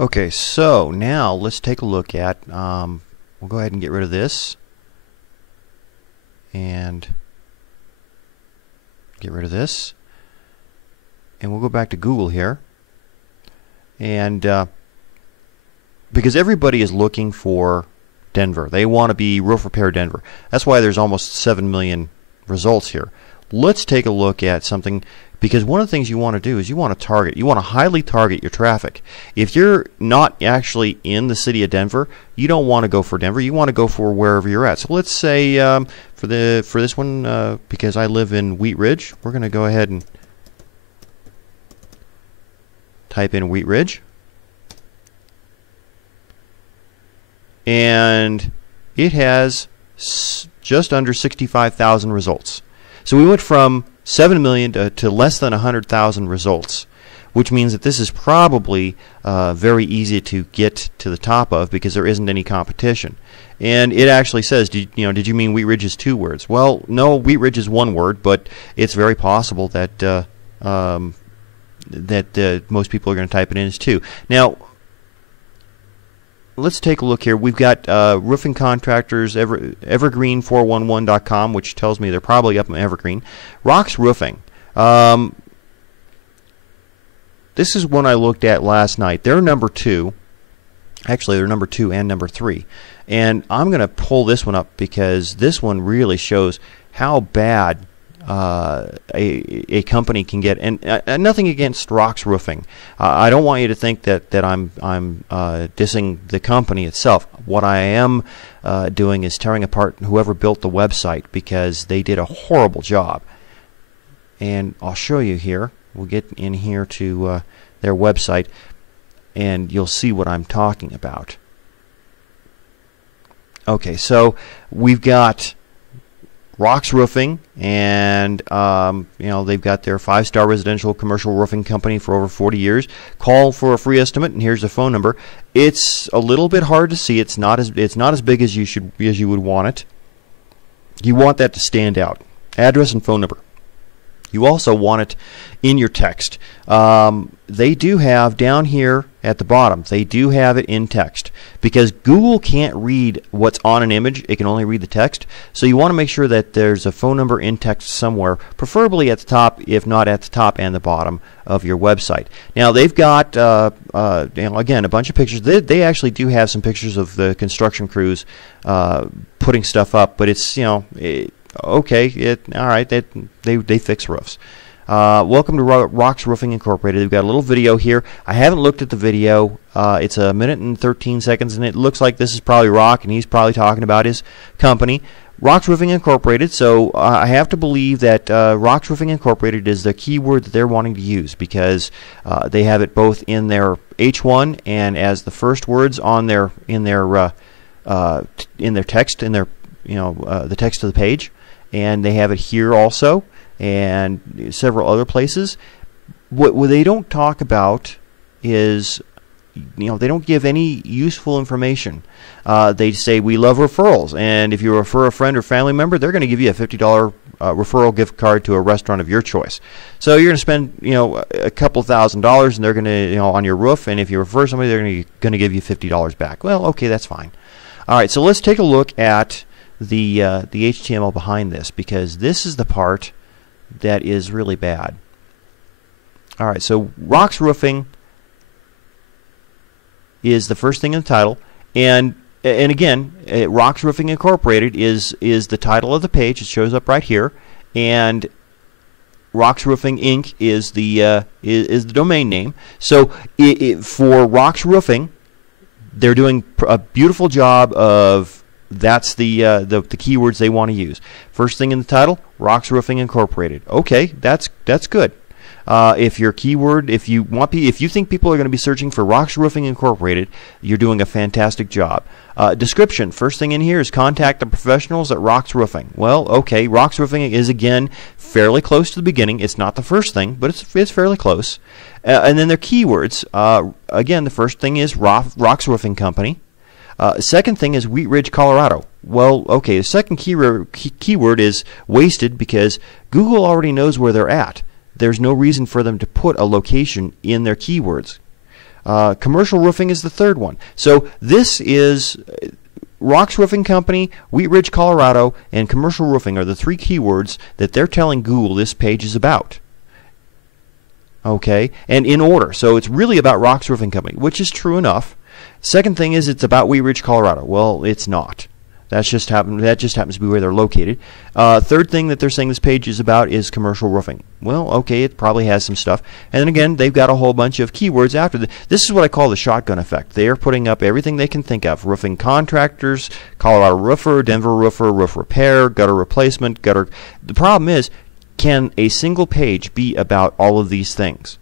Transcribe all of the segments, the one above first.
Okay, so now let's take a look at, we'll go ahead and get rid of this and get rid of this, and we'll go back to Google here, and because everybody is looking for Denver. They want to be roof repair Denver. That's why there's almost 7 million results here. Let's take a look at something, because one of the things you want to do is you want to target. You want to highly target your traffic. If you're not actually in the city of Denver, you don't want to go for Denver. You want to go for wherever you're at. So let's say for this one, because I live in Wheat Ridge, we're going to go ahead and type in Wheat Ridge. And it has just under 65,000 results. So we went from 7 million to less than 100,000 results, which means that this is probably very easy to get to the top of because there isn't any competition. And it actually says, did you mean Wheat Ridge is 2 words? Well, no, Wheat Ridge is 1 word, but it's very possible that most people are going to type it in as 2. Now, let's take a look here. We've got roofing contractors, evergreen411.com, which tells me they're probably up in Evergreen. Rocks Roofing. This is one I looked at last night. They're number 2. Actually, they're number 2 and number 3. And I'm going to pull this one up because this one really shows how bad a company can get, and nothing against Rocks Roofing. I don't want you to think that I'm dissing the company itself. What I am doing is tearing apart whoever built the website because they did a horrible job. And I'll show you here. We'll get in here to their website, and you'll see what I'm talking about. Okay, so we've got Rocks Roofing, and they've got their 5-star residential commercial roofing company for over 40 years. Call for a free estimate, and here's the phone number. It's a little bit hard to see. It's not as big as you would want it. You want that to stand out. Address and phone number. You also want it in your text. They do have down here at the bottom, they do have it in text because Google can't read what's on an image. It can only read the text. So you want to make sure that there's a phone number in text somewhere, preferably at the top, if not at the top and the bottom of your website. Now they've got again a bunch of pictures. They actually do have some pictures of the construction crews putting stuff up, but it's okay, all right, they fix roofs. Welcome to Rocks Roofing Incorporated. We've got a little video here. I haven't looked at the video. It's a minute and 13 seconds, and it looks like this is probably Rock, and he's probably talking about his company, Rocks Roofing Incorporated. So I have to believe that Rocks Roofing Incorporated is the keyword that they're wanting to use because they have it both in their H1 and as the first words on in their text, in their the text of the page. And they have it here also, and several other places. What they don't talk about is, they don't give any useful information. They say we love referrals, and if you refer a friend or family member, they're going to give you a $50 referral gift card to a restaurant of your choice. So you're going to spend, a couple $1,000s, and they're going to, on your roof. And if you refer somebody, they're going to give you $50 back. Well, okay, that's fine. All right, so let's take a look at the HTML behind this, because this is the part that is really bad. All right, so Rocks Roofing is the first thing in the title, and again, Rocks Roofing Incorporated is the title of the page. It shows up right here, and Rocks Roofing Inc. is the domain name. So for Rocks Roofing, they're doing a beautiful job of. That's the keywords they want to use. First thing in the title, Rocks Roofing Incorporated. Okay, that's good. If your keyword, if you think people are going to be searching for Rocks Roofing Incorporated, you're doing a fantastic job. Description. First thing in here is contact the professionals at Rocks Roofing. Well, okay, Rocks Roofing is again fairly close to the beginning. It's not the first thing, but it's fairly close. And then their keywords. Again, the first thing is Rocks Roofing Company. Second thing is Wheat Ridge, Colorado. Well, okay, the second keyword is wasted because Google already knows where they're at. There's no reason for them to put a location in their keywords. Commercial roofing is the third one. So this is Rock's Roofing Company, Wheat Ridge, Colorado, and commercial roofing are the three keywords that they're telling Google this page is about. Okay, and in order. So it's really about Rock's Roofing Company, which is true enough. Second thing is it's about Wheat Ridge, Colorado. Well, it's not. That just happens to be where they're located. Third thing that they're saying this page is about is commercial roofing. Well, okay, it probably has some stuff. And then again, they've got a whole bunch of keywords after this is what I call the shotgun effect. They are putting up everything they can think of: roofing contractors, Colorado roofer, Denver roofer, roof repair, gutter replacement, gutter. The problem is, can a single page be about all of these things?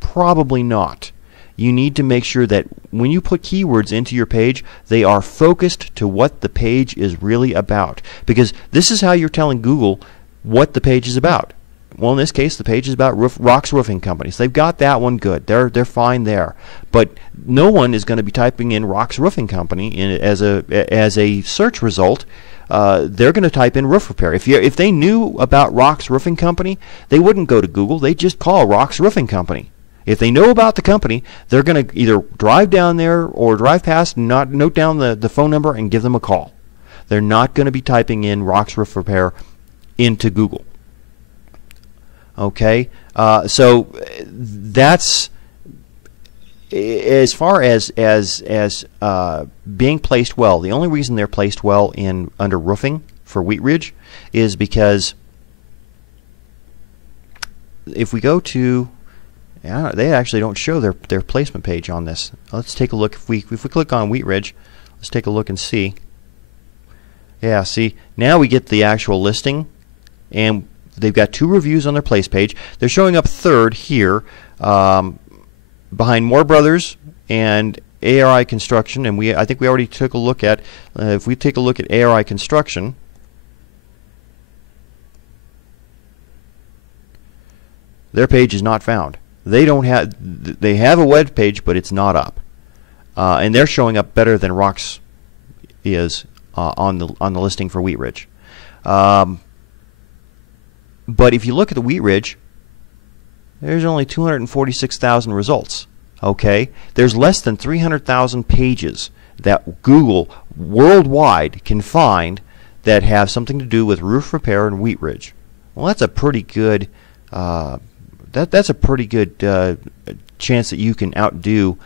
Probably not. You need to make sure that when you put keywords into your page, they are focused to what the page is really about. Because this is how you're telling Google what the page is about. Well, in this case, the page is about Rock's Roofing Companies. They've got that one good. They're fine there. But no one is going to be typing in Rock's Roofing Company as a search result. They're going to type in roof repair. If they knew about Rock's Roofing Company, they wouldn't go to Google. They'd just call Rock's Roofing Company. If they know about the company, they're going to either drive down there or drive past and not note down the phone number and give them a call. They're not going to be typing in Rock's Roof Repair into Google. Okay, so that's as far as being placed well. The only reason they're placed well under roofing for Wheat Ridge is because if we go to they actually don't show their placement page on this. Let's take a look. If we click on Wheat Ridge, let's take a look and see. Yeah, see, now we get the actual listing, and they've got 2 reviews on their place page. They're showing up third here, behind Moore Brothers and ARI Construction. And I think we already took a look at. If we take a look at ARI Construction, their page is not found. They have a web page, but it's not up, and they're showing up better than Rock's is on the listing for Wheat Ridge. But if you look at the Wheat Ridge, there's only 246,000 results. Okay, there's less than 300,000 pages that Google worldwide can find that have something to do with roof repair and Wheat Ridge. Well, that's a pretty good. That's a pretty good chance that you can outdo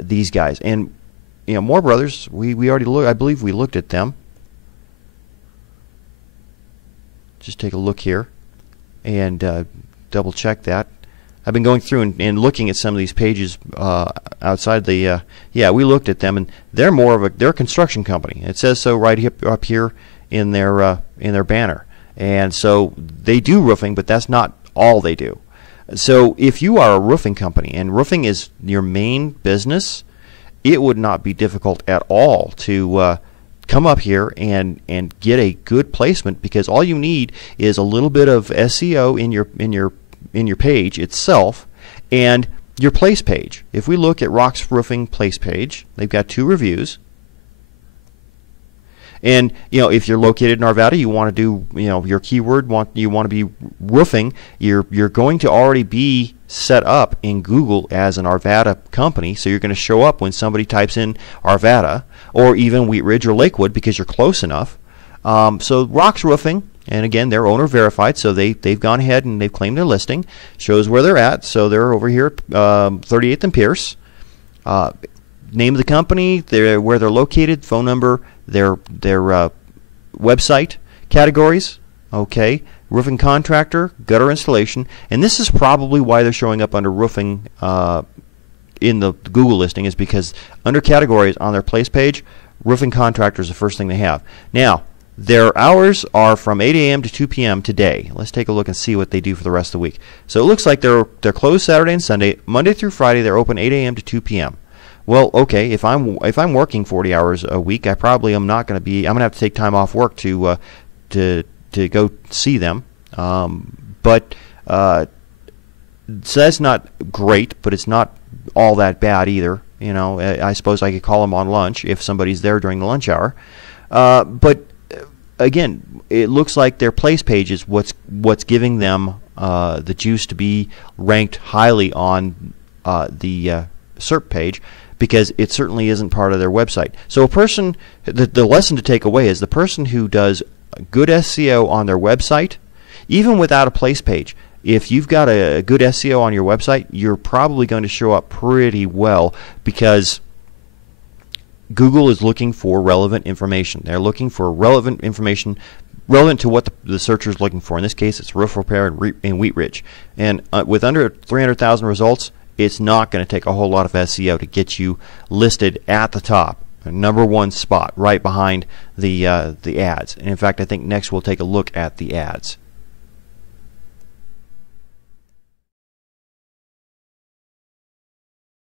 these guys. And Moore Brothers, we already looked. I believe we looked at them. Just take a look here and double check that. I've been going through and looking at some of these pages outside the. Yeah, we looked at them, and they're they're a construction company. It says so right up here in their banner. And so they do roofing, but that's not all they do. So if you are a roofing company and roofing is your main business, it would not be difficult at all to come up here and get a good placement, because all you need is a little bit of SEO in your page itself and your place page. If we look at Rock's Roofing place page, they've got 2 reviews. And if you're located in Arvada, you want to do your keyword you want to be roofing. You're going to already be set up in Google as an Arvada company, so you're going to show up when somebody types in Arvada or even Wheat Ridge or Lakewood because you're close enough. So Rock's Roofing, and again, they're owner verified, so they've gone ahead and they've claimed their listing. Shows where they're at, so they're over here at 38th and Pierce. Name of the company, where they're located, phone number, their website, categories, okay, roofing contractor, gutter installation, and this is probably why they're showing up under roofing in the Google listing, is because under categories on their place page, roofing contractor is the first thing they have. Now, their hours are from 8 a.m. to 2 p.m. today. Let's take a look and see what they do for the rest of the week. So it looks like they're closed Saturday and Sunday. Monday through Friday, they're open 8 a.m. to 2 p.m. Well, okay, if I'm working 40 hours a week, I probably am not going to be. I'm going to have to take time off work to go see them. But so that's not great, but it's not all that bad either. I suppose I could call them on lunch if somebody's there during the lunch hour. But again, it looks like their place page is what's giving them the juice to be ranked highly on the SERP page, because it certainly isn't part of their website. So the lesson to take away is the person who does good SEO on their website, even without a place page, if you've got a good SEO on your website, you're probably going to show up pretty well, because Google is looking for relevant information. They're looking for relevant information relevant to what the searcher is looking for. In this case, it's roof repair in Wheat Ridge. And with under 300,000 results, it's not going to take a whole lot of SEO to get you listed at the top, #1 spot, right behind the ads. And in fact, I think next we'll take a look at the ads.